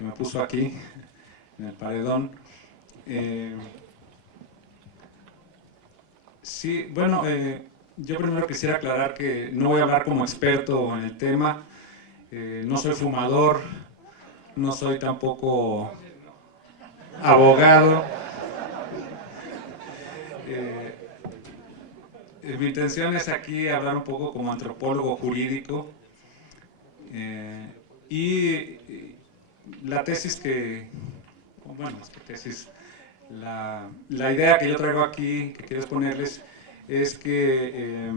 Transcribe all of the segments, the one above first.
que me puso aquí, en el paredón. Sí, bueno, yo primero quisiera aclarar que no voy a hablar como experto en el tema, no soy fumador, no soy tampoco abogado. Mi intención es aquí hablar un poco como antropólogo jurídico y la tesis la idea que yo traigo aquí, que quiero exponerles, es que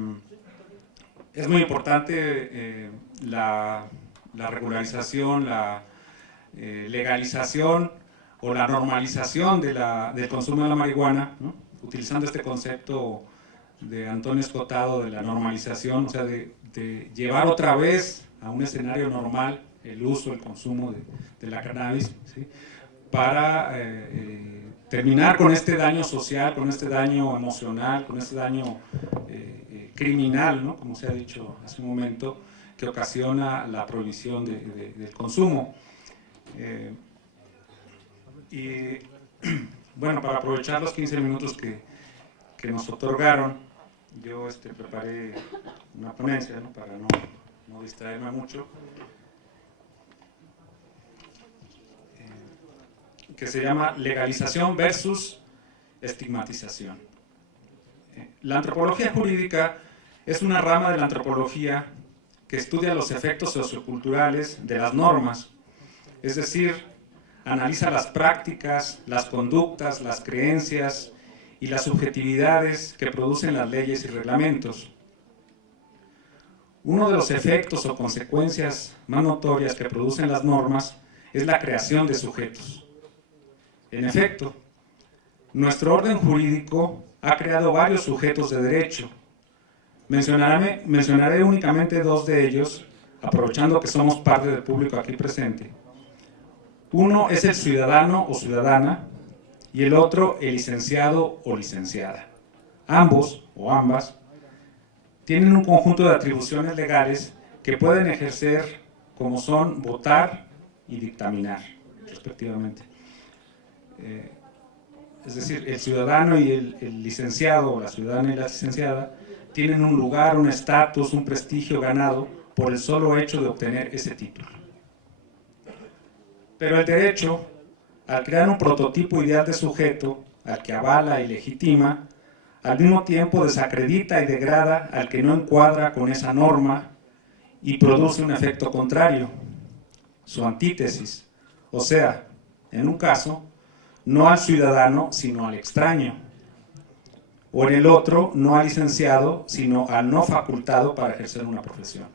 es muy importante la regularización, la legalización o la normalización del consumo de la marihuana, ¿no? Utilizando este concepto de Antonio Escotado de la normalización, o sea, de llevar otra vez a un escenario normal el uso, el consumo de la cannabis, ¿sí? Para terminar con este daño social, con este daño emocional, con este daño criminal, ¿no? Como se ha dicho hace un momento, que ocasiona la prohibición del consumo. Y bueno, para aprovechar los 15 minutos que nos otorgaron, yo preparé una ponencia, ¿no? Para no distraerme mucho, que se llama Legalización versus Estigmatización. La antropología jurídica es una rama de la antropología que estudia los efectos socioculturales de las normas, es decir, analiza las prácticas, las conductas, las creencias y las subjetividades que producen las leyes y reglamentos. Uno de los efectos o consecuencias más notorias que producen las normas es la creación de sujetos. En efecto, nuestro orden jurídico ha creado varios sujetos de derecho. Mencionaré únicamente dos de ellos, aprovechando que somos parte del público aquí presente. Uno es el ciudadano o ciudadana y el otro el licenciado o licenciada. Ambos o ambas tienen un conjunto de atribuciones legales que pueden ejercer como son votar y dictaminar, respectivamente. Es decir, el ciudadano y el licenciado, o la ciudadana y la licenciada, tienen un lugar, un estatus, un prestigio ganado por el solo hecho de obtener ese título. Pero el derecho, al crear un prototipo ideal de sujeto, al que avala y legitima, al mismo tiempo desacredita y degrada al que no encuadra con esa norma y produce un efecto contrario, su antítesis, o sea, en un caso, no al ciudadano, sino al extraño, o en el otro, no al licenciado, sino al no facultado para ejercer una profesión.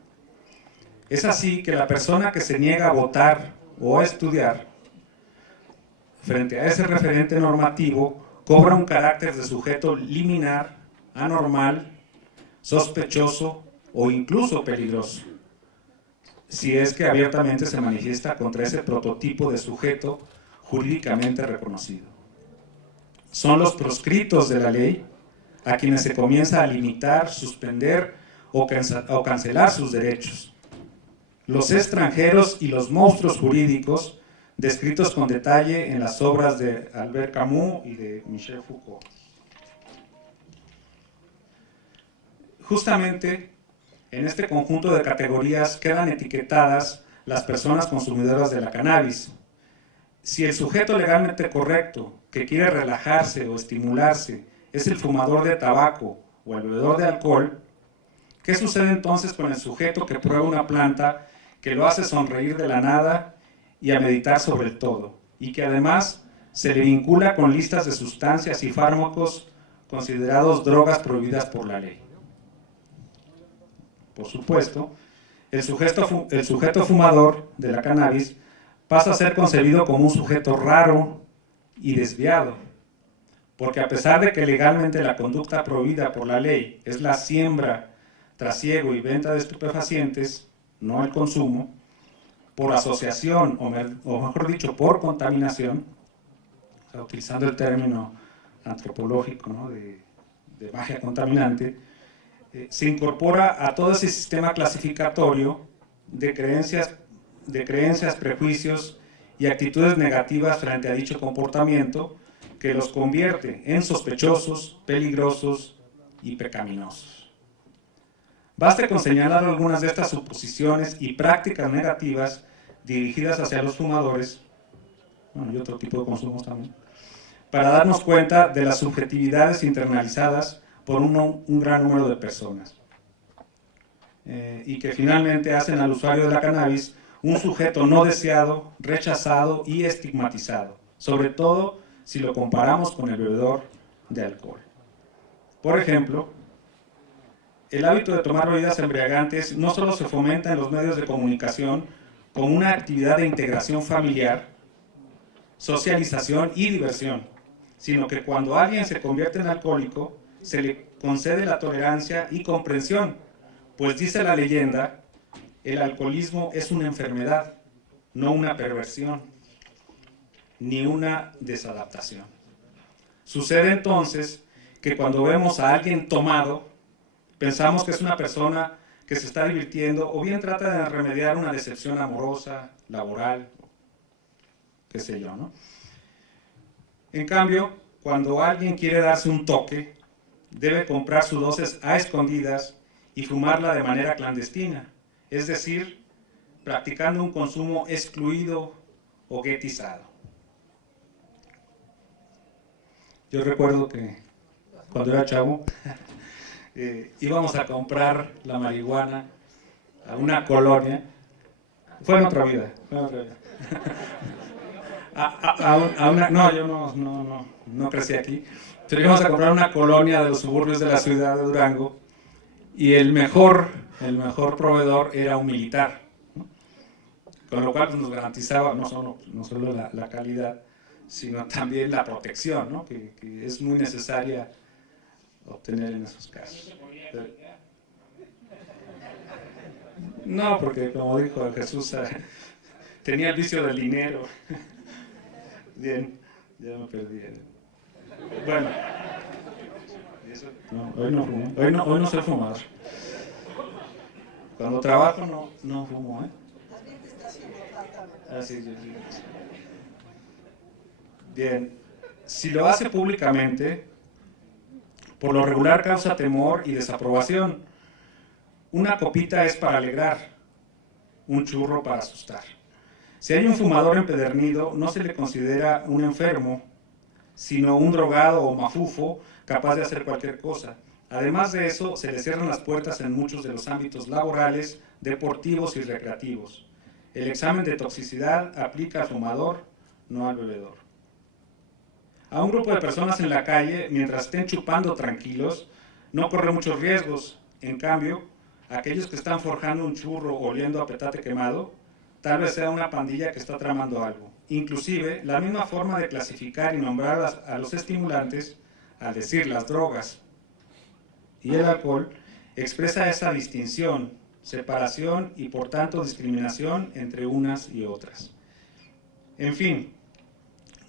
Es así que la persona que se niega a votar o a estudiar, frente a ese referente normativo, cobra un carácter de sujeto liminar, anormal, sospechoso o incluso peligroso, si es que abiertamente se manifiesta contra ese prototipo de sujeto jurídicamente reconocido. Son los proscritos de la ley a quienes se comienza a limitar, suspender o cancelar sus derechos. Los extranjeros y los monstruos jurídicos descritos con detalle en las obras de Albert Camus y de Michel Foucault. Justamente en este conjunto de categorías quedan etiquetadas las personas consumidoras de la cannabis. Si el sujeto legalmente correcto que quiere relajarse o estimularse es el fumador de tabaco o el bebedor de alcohol, ¿qué sucede entonces con el sujeto que prueba una planta que lo hace sonreír de la nada y a meditar sobre el todo, y que además se le vincula con listas de sustancias y fármacos considerados drogas prohibidas por la ley? Por supuesto, el sujeto fumador de la cannabis pasa a ser concebido como un sujeto raro y desviado, porque a pesar de que legalmente la conducta prohibida por la ley es la siembra, trasiego y venta de estupefacientes, no el consumo, por asociación, o mejor dicho, por contaminación, o sea, utilizando el término antropológico, ¿no? de magia contaminante, se incorpora a todo ese sistema clasificatorio de creencias, prejuicios y actitudes negativas frente a dicho comportamiento que los convierte en sospechosos, peligrosos y pecaminosos. Basta con señalar algunas de estas suposiciones y prácticas negativas dirigidas hacia los fumadores, bueno, y otro tipo de consumos también, para darnos cuenta de las subjetividades internalizadas por un gran número de personas, y que finalmente hacen al usuario de la cannabis un sujeto no deseado, rechazado y estigmatizado, sobre todo si lo comparamos con el bebedor de alcohol. Por ejemplo, el hábito de tomar bebidas embriagantes no solo se fomenta en los medios de comunicación como una actividad de integración familiar, socialización y diversión, sino que cuando alguien se convierte en alcohólico, se le concede la tolerancia y comprensión, pues dice la leyenda, el alcoholismo es una enfermedad, no una perversión, ni una desadaptación. Sucede entonces que cuando vemos a alguien tomado, pensamos que es una persona que se está divirtiendo o bien trata de remediar una decepción amorosa, laboral, qué sé yo, ¿no? En cambio, cuando alguien quiere darse un toque, debe comprar su dosis a escondidas y fumarla de manera clandestina, es decir, practicando un consumo excluido o guetizado. Yo recuerdo que cuando era chavo íbamos a comprar la marihuana a una colonia, fue en otra vida, no, yo no crecí aquí, pero íbamos a comprar una colonia de los suburbios de la ciudad de Durango y el mejor proveedor era un militar, ¿no? Con lo cual pues, nos garantizaba no solo la calidad, sino también la protección, ¿no? que es muy necesaria obtener en esos casos. No, porque como dijo Jesús, tenía el vicio del dinero. Bien, ya me perdí. Bueno, hoy no soy fumador. Cuando trabajo no fumo, ¿eh? Sí. Bien, si lo hace públicamente, por lo regular causa temor y desaprobación. Una copita es para alegrar, un churro para asustar. Si hay un fumador empedernido, no se le considera un enfermo, sino un drogado o mafufo capaz de hacer cualquier cosa. Además de eso, se le cierran las puertas en muchos de los ámbitos laborales, deportivos y recreativos. El examen de toxicidad aplica al fumador, no al bebedor. A un grupo de personas en la calle, mientras estén chupando tranquilos, no corre muchos riesgos. En cambio, aquellos que están forjando un churro o oliendo a petate quemado, tal vez sea una pandilla que está tramando algo. Inclusive, la misma forma de clasificar y nombrar a los estimulantes, al decir las drogas y el alcohol, expresa esa distinción, separación y por tanto discriminación entre unas y otras. En fin,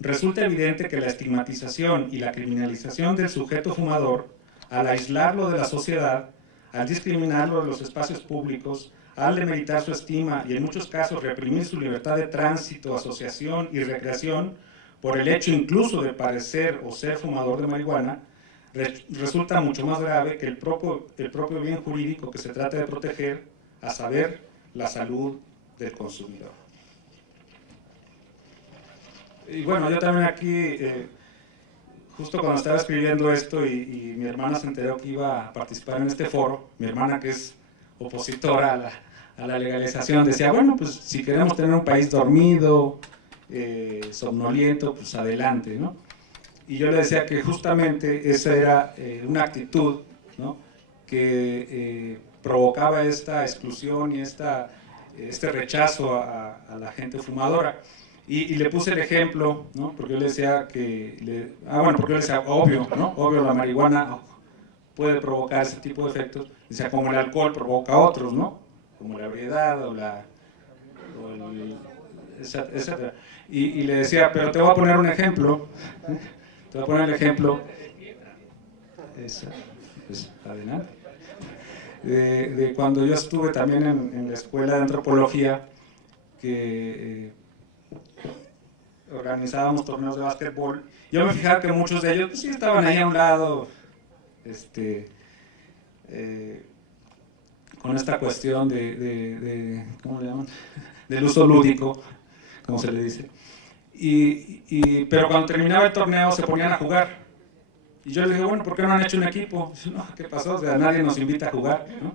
resulta evidente que la estigmatización y la criminalización del sujeto fumador, al aislarlo de la sociedad, al discriminarlo en los espacios públicos, al demeritar su estima y en muchos casos reprimir su libertad de tránsito, asociación y recreación por el hecho incluso de parecer o ser fumador de marihuana, resulta mucho más grave que el propio bien jurídico que se trata de proteger, a saber, la salud del consumidor. Y bueno, yo también aquí, justo cuando estaba escribiendo esto y mi hermana se enteró que iba a participar en este foro, mi hermana que es opositora a la legalización, decía, bueno, pues si queremos tener un país dormido, somnoliento, pues adelante, ¿no? Y yo le decía que justamente esa era una actitud, ¿no?, que provocaba esta exclusión y este rechazo a la gente fumadora. Y le puse el ejemplo, ¿no?, porque yo le decía porque yo le decía, obvio, ¿no?, obvio la marihuana puede provocar ese tipo de efectos, decía, como el alcohol provoca otros, ¿no?, como la ebriedad etcétera. Y le decía, pero te voy a poner un ejemplo, te voy a poner el ejemplo, adelante, de cuando yo estuve también en la escuela de antropología, que organizábamos torneos de básquetbol, yo me fijaba que muchos de ellos pues, sí estaban ahí a un lado, con esta cuestión ¿cómo le llaman? Del uso lúdico, como se le dice. Pero cuando terminaba el torneo se ponían a jugar. Y yo les dije, bueno, ¿por qué no han hecho un equipo? Dice, no, ¿qué pasó? O sea, nadie nos invita a jugar, ¿no?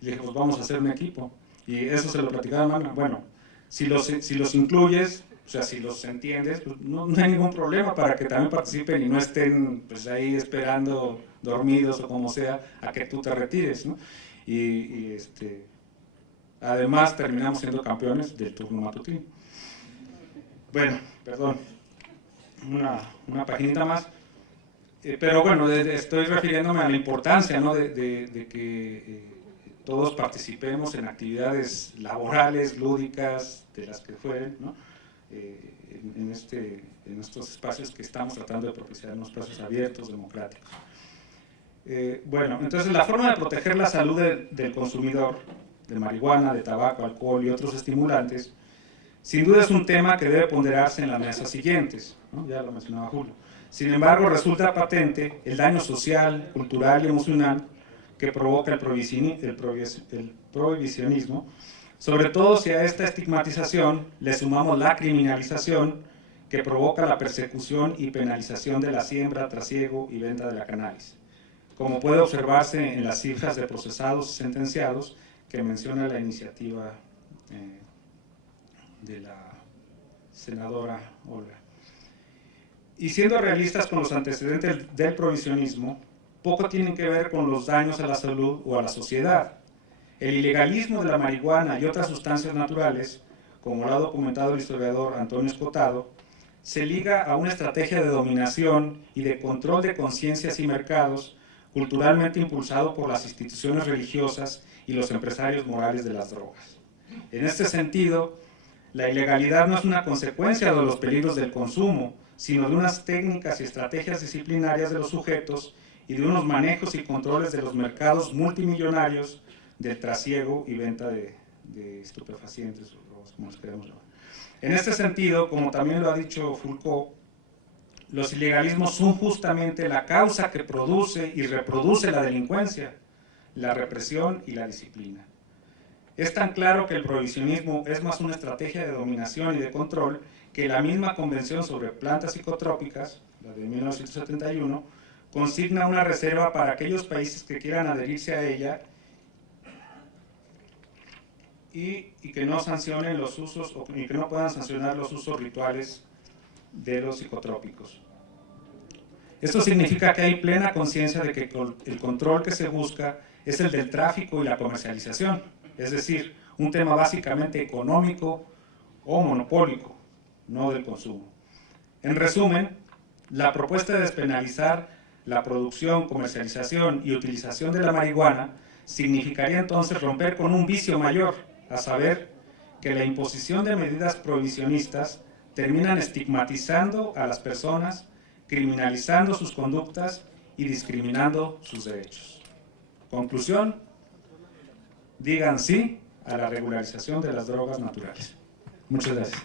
Y le dije, pues vamos a hacer un equipo. Y eso se lo platicaba Mano. Bueno, si los incluyes, o sea, si los entiendes, pues no hay ningún problema para que también participen y no estén pues, ahí esperando dormidos o como sea a que tú te retires, ¿no? Además terminamos siendo campeones del turno matutino. Bueno, perdón, una paginita más. Pero bueno, estoy refiriéndome a la importancia, ¿no? de que todos participemos en actividades laborales, lúdicas, de las que fueren, ¿no? En estos espacios que estamos tratando de propiciar, unos espacios abiertos, democráticos. Bueno, entonces la forma de proteger la salud del consumidor de marihuana, de tabaco, alcohol y otros estimulantes, sin duda es un tema que debe ponderarse en las mesas siguientes, ¿no? Ya lo mencionaba Julio. Sin embargo, resulta patente el daño social, cultural y emocional que provoca el prohibicionismo, sobre todo si a esta estigmatización le sumamos la criminalización que provoca la persecución y penalización de la siembra, trasiego y venta de la cannabis, como puede observarse en las cifras de procesados y sentenciados que menciona la iniciativa de la senadora Olga. Y siendo realistas con los antecedentes del prohibicionismo, poco tienen que ver con los daños a la salud o a la sociedad. El ilegalismo de la marihuana y otras sustancias naturales, como lo ha documentado el historiador Antonio Escotado, se liga a una estrategia de dominación y de control de conciencias y mercados culturalmente impulsado por las instituciones religiosas y los empresarios morales de las drogas. En este sentido, la ilegalidad no es una consecuencia de los peligros del consumo, sino de unas técnicas y estrategias disciplinarias de los sujetos y de unos manejos y controles de los mercados multimillonarios del trasiego y venta de estupefacientes, como les queremos llamar. En este sentido, como también lo ha dicho Foucault, los ilegalismos son justamente la causa que produce y reproduce la delincuencia, la represión y la disciplina. Es tan claro que el prohibicionismo es más una estrategia de dominación y de control que la misma Convención sobre Plantas Psicotrópicas, la de 1971, consigna una reserva para aquellos países que quieran adherirse a ella y que no sancionen los usos y que no puedan sancionar los usos rituales de los psicotrópicos. Esto significa que hay plena conciencia de que el control que se busca es el del tráfico y la comercialización, es decir, un tema básicamente económico o monopólico, no del consumo. En resumen, la propuesta de despenalizar la producción, comercialización y utilización de la marihuana significaría entonces romper con un vicio mayor, a saber, que la imposición de medidas prohibicionistas terminan estigmatizando a las personas, criminalizando sus conductas y discriminando sus derechos. Conclusión, digan sí a la regularización de las drogas naturales. Muchas gracias.